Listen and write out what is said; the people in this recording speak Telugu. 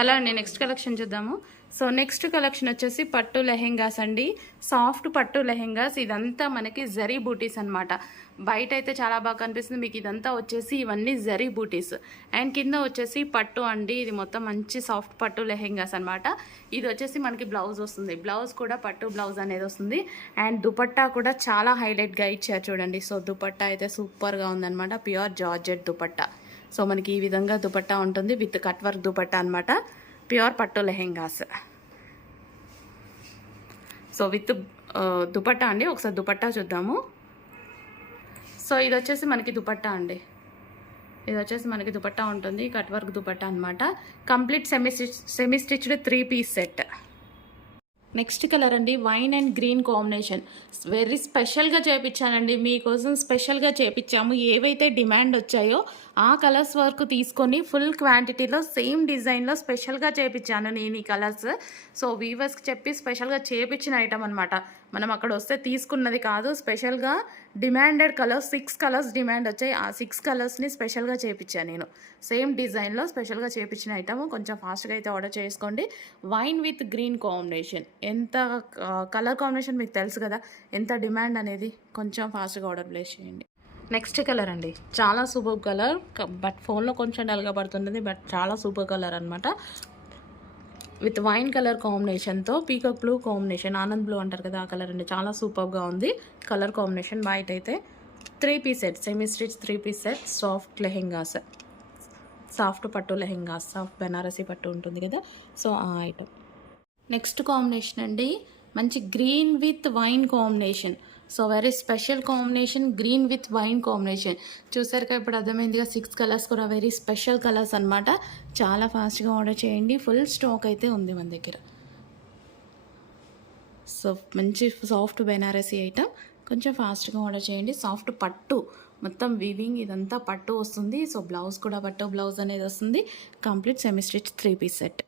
హలో అండి, నెక్స్ట్ కలెక్షన్ చూద్దాము. సో నెక్స్ట్ కలెక్షన్ వచ్చేసి పట్టు లెహెంగాస్ అండి. సాఫ్ట్ పట్టు లెహెంగాస్. ఇదంతా మనకి జరీ బూటీస్ అనమాట. బయట అయితే చాలా బాగా కనిపిస్తుంది, మీకు ఇదంతా వచ్చేసి ఇవన్నీ జరీ బూటీస్. అండ్ కింద వచ్చేసి పట్టు అండి. ఇది మొత్తం మంచి సాఫ్ట్ పట్టు లెహెంగాస్ అనమాట. ఇది వచ్చేసి మనకి బ్లౌజ్ వస్తుంది. బ్లౌజ్ కూడా పట్టు బ్లౌజ్ అనేది వస్తుంది. అండ్ దుపట్టా కూడా చాలా హైలైట్గా ఇచ్చారు చూడండి. సో దుపట్టా అయితే సూపర్గా ఉందన్నమాట. Pure georgette dupatta. సో మనకి ఈ విధంగా దుపట్టా ఉంటుంది విత్ కట్ వర్క్ దుపట్టా అనమాట. ప్యూర్ పట్టు లెహెంగాస్. సో విత్ దుపట్టా అండి. ఒకసారి దుపట్టా చూద్దాము. సో ఇది వచ్చేసి మనకి దుపట్టా అండి. ఇది వచ్చేసి మనకి దుపట్టా ఉంటుంది, కట్ వర్క్ దుపట్టా అనమాట. Complete semi stitched 3 piece set. Next colour అండి, wine and green combination. Very స్పెషల్గా చేయించానండి, మీకోసం స్పెషల్గా చేయించాము. ఏవైతే డిమాండ్ వచ్చాయో ఆ కలర్స్ వరకు తీసుకొని ఫుల్ క్వాంటిటీలో సేమ్ డిజైన్లో స్పెషల్గా చేయించాను నేను ఈ కలర్స్. సో వీవర్స్కి చెప్పి స్పెషల్గా చేయించిన ఐటమ్ అనమాట. మనం అక్కడ వస్తే తీసుకున్నది కాదు, స్పెషల్గా డిమాండెడ్ కలర్స్ 6 కలర్స్ డిమాండ్ వచ్చాయి. ఆ 6 కలర్స్ని స్పెషల్గా చేయించాను నేను. సేమ్ డిజైన్లో స్పెషల్గా చేయించిన ఐటమ్. కొంచెం ఫాస్ట్గా అయితే ఆర్డర్ చేసుకోండి. Wine with green combination. ఎంత కలర్ కాంబినేషన్ మీకు తెలుసు కదా, ఎంత డిమాండ్ అనేది. కొంచెం ఫాస్ట్గా ఆర్డర్ ప్లేస్ చేయండి. నెక్స్ట్ కలర్ అండి, చాలా సూపర్ కలర్. బట్ ఫోన్లో కొంచెం డల్గా పడుతుంది, బట్ చాలా సూపర్ కలర్ అనమాట. విత్ వైన్ కలర్ కాంబినేషన్తో peacock blue combination, Anand blue అంటారు కదా, ఆ కలర్ అండి. చాలా సూపర్గా ఉంది కలర్ కాంబినేషన్. బయట అయితే 3 piece set, semi stitch 3 piece set, soft lehengas, soft పట్టు లెహెంగాస్, సాఫ్ట్ బెనారసీ పట్టు ఉంటుంది కదా, సో ఆ ఐటమ్. నెక్స్ట్ కాంబినేషన్ అండి, మంచి green with wine combination. So very special combination, green with wine combination. చూసారు కదా, ఇప్పుడు అర్థమైందిగా 6 కలర్స్ కూడా వెరీ స్పెషల్ కలర్స్ అనమాట. చాలా ఫాస్ట్గా ఆర్డర్ చేయండి, ఫుల్ స్టాక్ అయితే ఉంది మన దగ్గర. సో మంచి సాఫ్ట్ బెనారసీ ఐటమ్, కొంచెం ఫాస్ట్గా ఆర్డర్ చేయండి. సాఫ్ట్ పట్టు, మొత్తం వీవింగ్ ఇదంతా పట్టు వస్తుంది. సో బ్లౌజ్ కూడా పట్టు బ్లౌజ్ అనేది వస్తుంది. Complete semi stitch 3 piece set.